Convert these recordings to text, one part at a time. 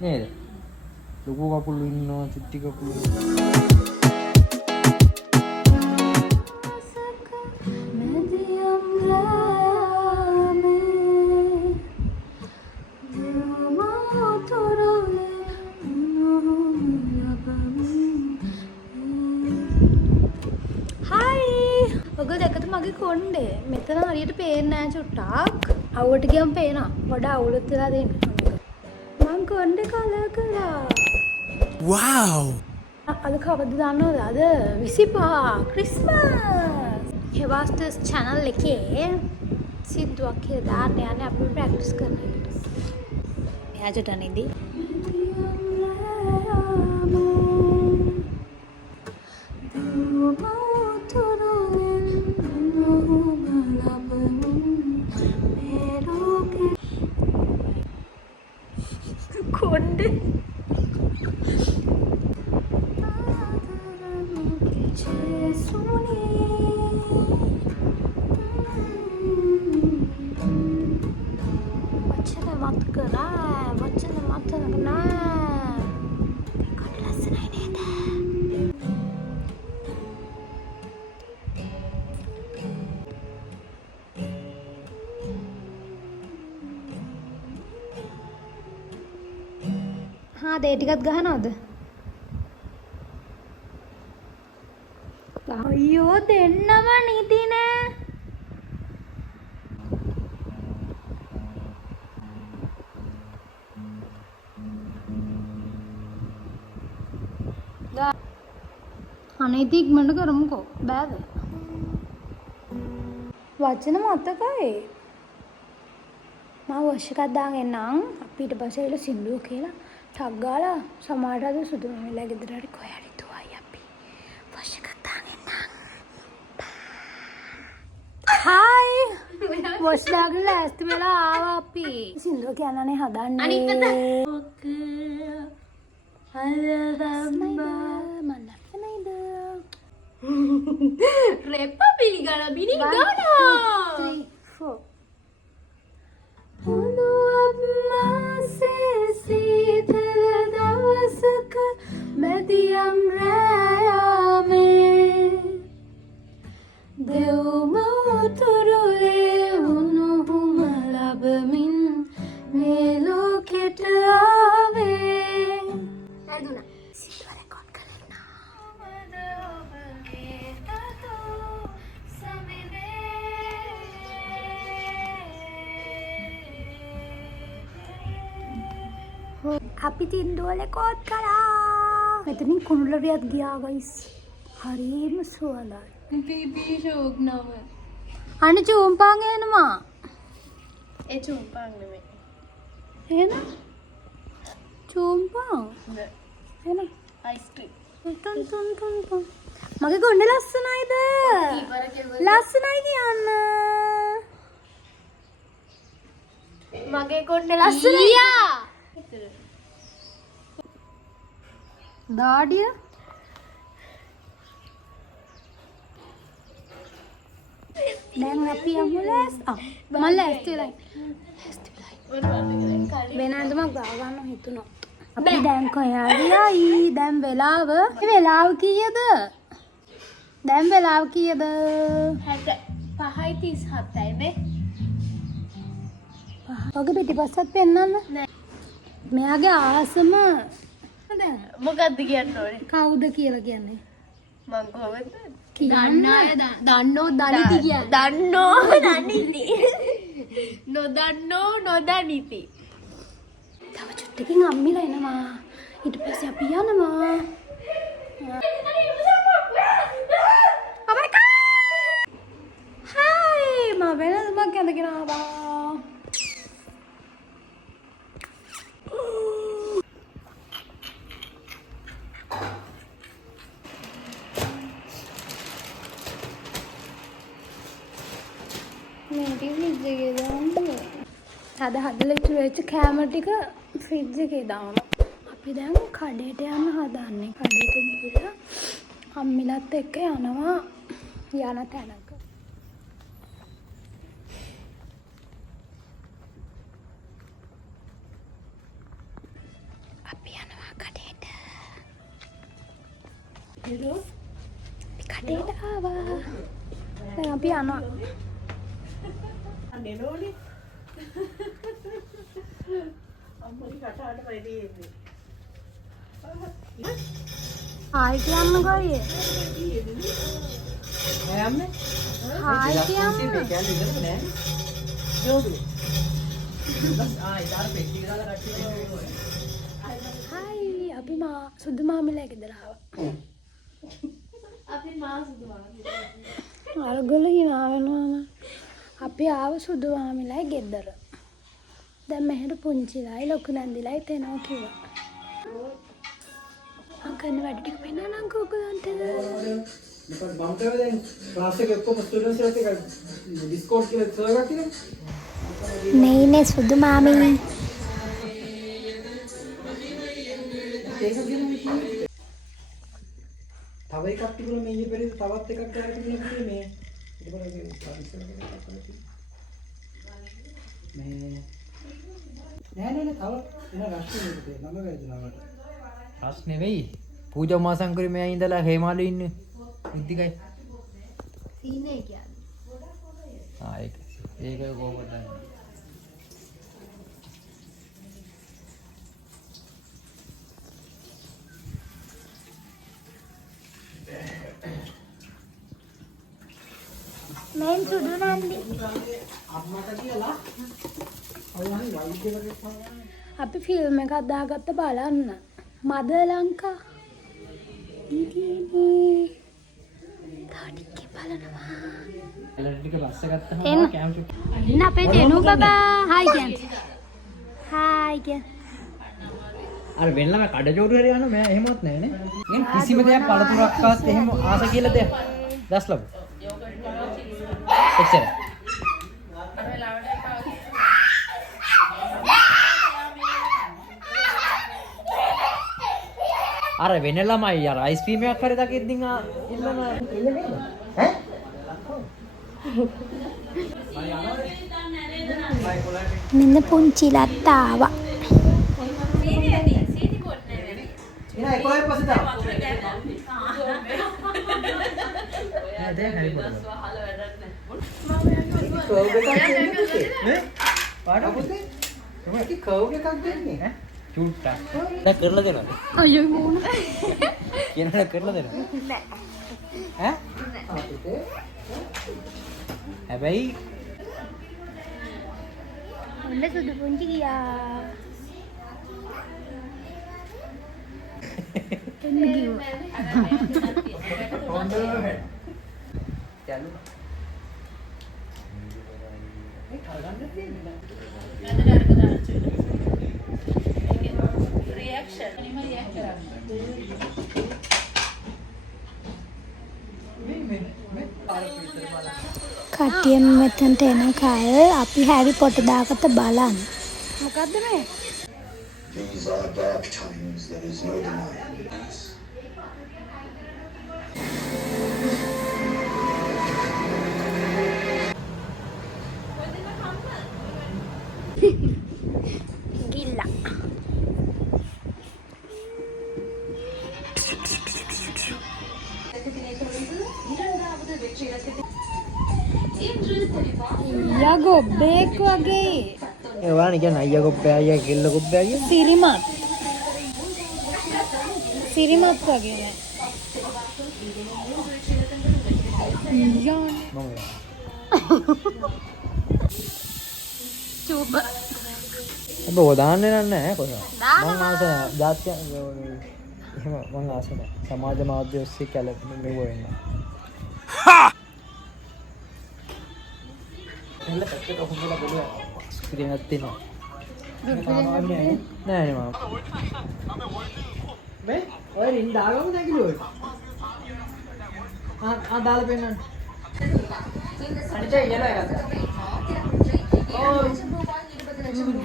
නේද? ලොකු කකුළු ඉන්නවා, චුට්ටි කකුළු. ඔගොල්ලෝ දැක්කද මගේ කොණ්ඩේ? මෙතන හරියට පේන්නේ නැහැ චුට්ටක්. අවුවට ගියම පේනවා. ගොඩ අවුලුත් වෙලා තියෙනවා. මං කොණ්ඩේ කලර් කරා. Wow! අද කවද්ද දන්නවද? අද 25 ක්‍රිස්මස්. හෙවාස්ටර්ස් channel එකේ සිද්දුවක් කියලා දාන්න යන්නේ අපි ප්‍රැක්ටිස් කරන එකට. මෙයා චුට්ටනින්දී. කොණ්ඩේ වචන මත කරා වචන මත නෑ කට ලස්සනයි නේද? හා දේ ටිකත් ගහනවද? අයියෝ දෙන්නම නිදි නෑ. අනේ ඉක්මනට කරමුකෝ බෑද? වචන මතකයි. මම වොෂ් එකක් දාගෙන එන්නම්. අපි ඊට පස්සේ එල සින්දුව කියලා ටක් ගාලා සමහරට අද සුදු මෙලා ගෙදර හරි කොහේ හරි දුවයි අපි. වොෂ් එකක් දාගෙන එන්නම්. හායි. වොෂ් දාගෙන ලෑස්ති වෙලා ආවා අපි. සින්දුව කියන්නනේ හදන්නේ. අනිත් පැත්ත. රෙප්පා පිළිගන බිනි ගානවා. 3 4 හොඳුවක් මාසේ සීතල දවසක මැදියම් රෑයාමේ දෙව්මතුරුලේ උණුහුම ලබමින් මේ ලෝකෙට ආවේ. ඇදුනා. සින්දුව රෙකෝඩ් කරන්න. අපි සින්දුව රෙකෝඩ් කරා. මෙතනින් කුණුලරියත් ගියා ගයිස්. හරිම සුවඳයි. බීබී ෂෝක් නම. අනේ චූම්පාන් එනවා. ඒ චුම්පාන් නෙමෙයි. එන චූම්පාන් එන අයිස්ක්‍රීම්. තුන් තුන් තුන් තුන්. මගේ කොණ්ඩේ ලස්සනයිද? ලස්සනයි කියන්න. මගේ කොණ්ඩේ ලස්සනයි. දාඩිය දැන් අපි යමු මම ලෑස්ති වෙලා වෙන අඳුමක් ගා ගන්න හිතුණා. අපි දැන් කොහාරියයි දැන් වෙලාව කීයද? දැන් වෙලාව කීයද? 5:37යි නේ. ඔගේ පිටිපස්සත් පෙන්නන්න. මෙයාගේ ආසම මොකද්ද කියන්න ඕනේ? කවුද කියලා කියන්නේ? මං කොහොමද? දන්නෝ දනිති කියන්නේ. දන්නෝ දනිති. නොදන්නෝ නොදනිති. තව චුට්ටකින් අම්මිලා එනවා. ඊට පස්සේ අපි යනවා. හායි මම වෙනදමක් ඇඳගෙන ආවා. අද හදලා ඉතුරු වෙච්ච කෑම ටික ෆ්‍රිජ් එකේ දානවා. අපි දැන් කඩේට යන්න හදන්නේ. කඩේට ගිහලා අම්මිලත් එක්ක යනවා යන තැනක. අපි යනවා කඩේට. අපි කඩේට ආවා. දැන් අපි යනවා. අනේනෝනේ අම්මගේ කටහඬ වැඩි එන්නේ හායි කියන්නකෝ අයියේ. යන්නේ හායි කියන්න. කියන්නේ ඉඳලා නෑ ජෝදු බස් ඉතාල පෙට්ටි දාලා කට්ටිය හායි අපි සුදු මාමිලා ගෙදර ආවා. අපි මා සුදු මාමිලා. අරගල hina වෙනවා. අපි ආව සුදු මාමිලා ගෙදර. දැන් මෙහෙට පුංචිලායි ලොකු නැන්දිලායි තේනවා කිව්වා. අංකන් වැඩ ටික පෙන්නන්න අංකෝ ඔයගලන්ට. මොකද බම් කරලා දැන් ක්ලාස් එකේ ඔක්කොම ස්ටුඩන්ට්ස් එක්ක ඩිස්කෝඩ් කියලා සර්වර් එකක් තියෙනවා. නේ සුදු මාමි. තව එකක් තිබුණා මේ ඊයේ පෙරේද තවත් එකක් කරලා තිබුණා මේ නෑ තව එන රශ්මි නෙමෙයි නම වැරදුනා මට. රස් නෙවෙයි. පූජා මාසංකරේ මෙයා ඉඳලා හේමාලු ඉන්නේ. බුද්ධිකයි. සීනේ කියන්නේ. ඒක කොහොමද? මෙන් සුදු නැන්දි. අම්මට කියලා අයියන් වයිද්‍යවරයෙක් තමයි. අපි ෆිල්ම් එකක් දාගත්ත බලන්න. මද ලංකා. ඉතිනේ. තාටිකේ බලනවා. එලන් ටික බස්ස ගත්තම එන්න. කැමරා ඉන්න අපේ දෙනු බබා. හායි කියන්න. හායි කියන්න. අර වෙන්නම කඩජෝරු හරි යනවා මම එහෙමවත් නැහැ නේ. ඉතින් කිසිම දෙයක් පළතුරක්වත් එහෙම ආස කියලා දෙයක්. දැස්ලබ. එච්චර. අර වෙන ළමයි අර අයිස්ක්‍රීම් එකක් හරි දකිද්දින් ඉන්නම ඉන්නේ ඈ මෙන්න පුංචිලත් ආවා. ඉනා 11 පස්සේ දාන්න. නෑ දැන් හරි පොඩ්ඩක්. කර්ව් එකක් දෙන්නේ නේ? පාඩම පුතේ. මොකක්ද කර්ව් එකක් දෙන්නේ ඈ? චූට්ටා. දැන් කරලා දෙනවද? අයියෝ මොන. කියනවා කරලා දෙනවද? නෑ. ඈ? පුතේ. හැබැයි ඔන්න සුදු පුංචි ගියා. එන්න ගියා. යලු. ඒ කරගන්න තියෙන්නේ. රියැක්ෂන්. එනිම රියැක්ට් කරා. කට්ටියම මෙතනට එනකල් අපි හැරි පොට දාගත්ත බලන්න. මොකද්ද මේ? These are dark times, there is no denying this. ගිල්ලා. යා ගොබ්බෙක් වගේ. ඒ වань කියන්නේ අයියා කොබ්බේ අයියා කෙල්ල කොබ්බේ අයියා. සිරිමත්. සිරිමත් වගේ නෑ. යානේ. මම චූබ. ඔබ ඔදාන්නේ නැහැ කොහොමද? මම ආස ජාත්‍ය එහෙම මම ආස නැහැ. සමාජ මාධ්‍ය ඔස්සේ කැලේ මෙව වෙන්න. එල්ල පැත්තට ඔහොමලා බලුවා. ස්ක්‍රීන් එකක් තියෙනවා. නෑ නේ මම. මේ ඔය රින් දාගමු නැගිලුවට. දාලා පෙන්නන්න. අනිත් යනවා එකක්. ඔව්.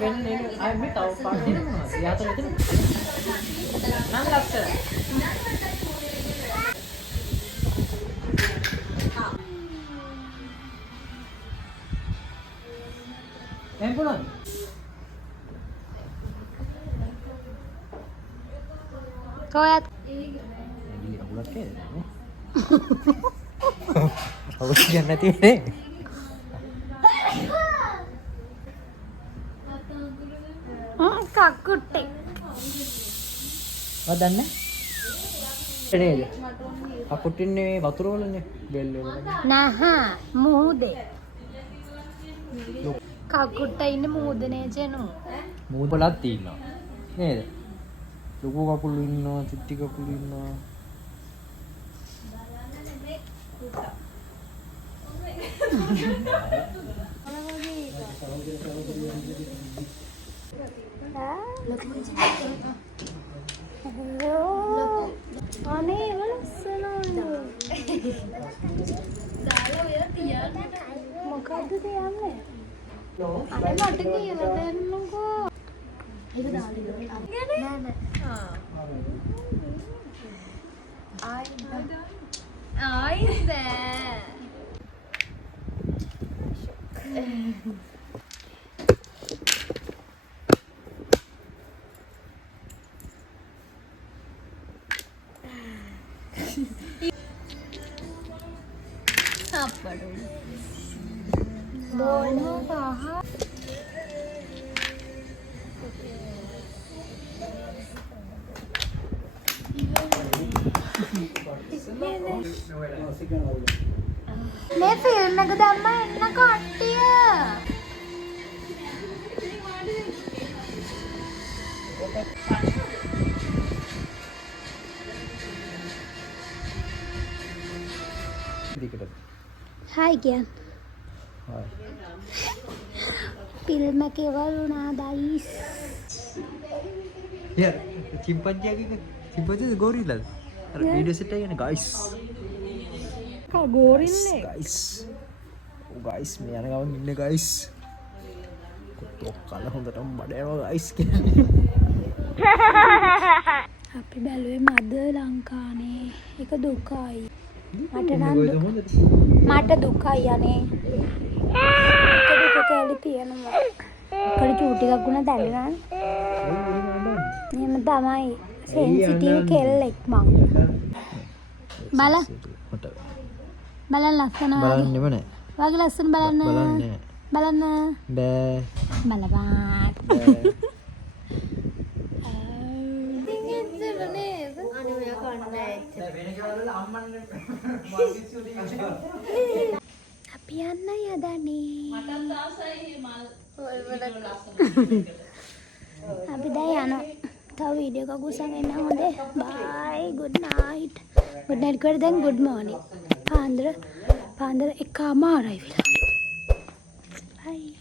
වෙන්නේ අය මේ තව පාට දෙනවා. යාතර එතන. නම් ලක්ෂණ. එම් පුළුවන්. කොහොයත් ඇගිලි අහුලක් නේද අවුල කියන්නේ නැති නේ කක්කුට්ටේ ඔය දන්නේ නේද කකුටින්නේ වතුර වලනේ බෙල් වල නැහැ මුහුදේ කකුට්ට ඉන්නේ මුහුදනේ ජනු මූද වලක් තියෙනවා නේද ලොකු කකුළු ඉන්නවා චුට්ටි කකුළු ඉන්නවා අනේ ලස්සනයි මොකද්ද තියන්නේ අනේ මට කියලා දෙන්නකෝ ඒක දාලා ආයිද අප්පඩු බෝනෝ පහ මේ ෆිල්ම් එක දැම්ම එන්න කට්ටිය Hai Gian. Hai. Film එක වරුණා දයිස්. Ya, chimpanzee ke? Chimpanzee gorilla. Ada video set aja nih guys. Kau gorilla. Guys. Oh guys, මේ යන ගමන් ඉන්නේ guys. කොට්ටක් කාලා හොඳටම බඩ යනවා guys කියන්නේ. අපි බැලුවේ මද ලංකානේ. ඒක දුකයි. මට දුකයි අනේ. ඒක දුක කැලි තියෙනවා. කඩ චූටි එකක් ගුණ දැල්ලනවා. එහෙම තමයි. සෙන්සිටිව් කෙල්ලෙක් මං. බලන්න ලස්සන බලන්නෙම නෑ. වගේ ලස්සන බලන්න. බලන්න. බෑ. බලපන්. අපි යන්න යදනේ. මටත් ආසයි මල් අපි දැන් යනවා. තව වීඩියෝ එකක් උසන් එන්න හොඳේ. බයි good night. good night කර දැන් good morning. පාන්දර 1:00 විලා. bye.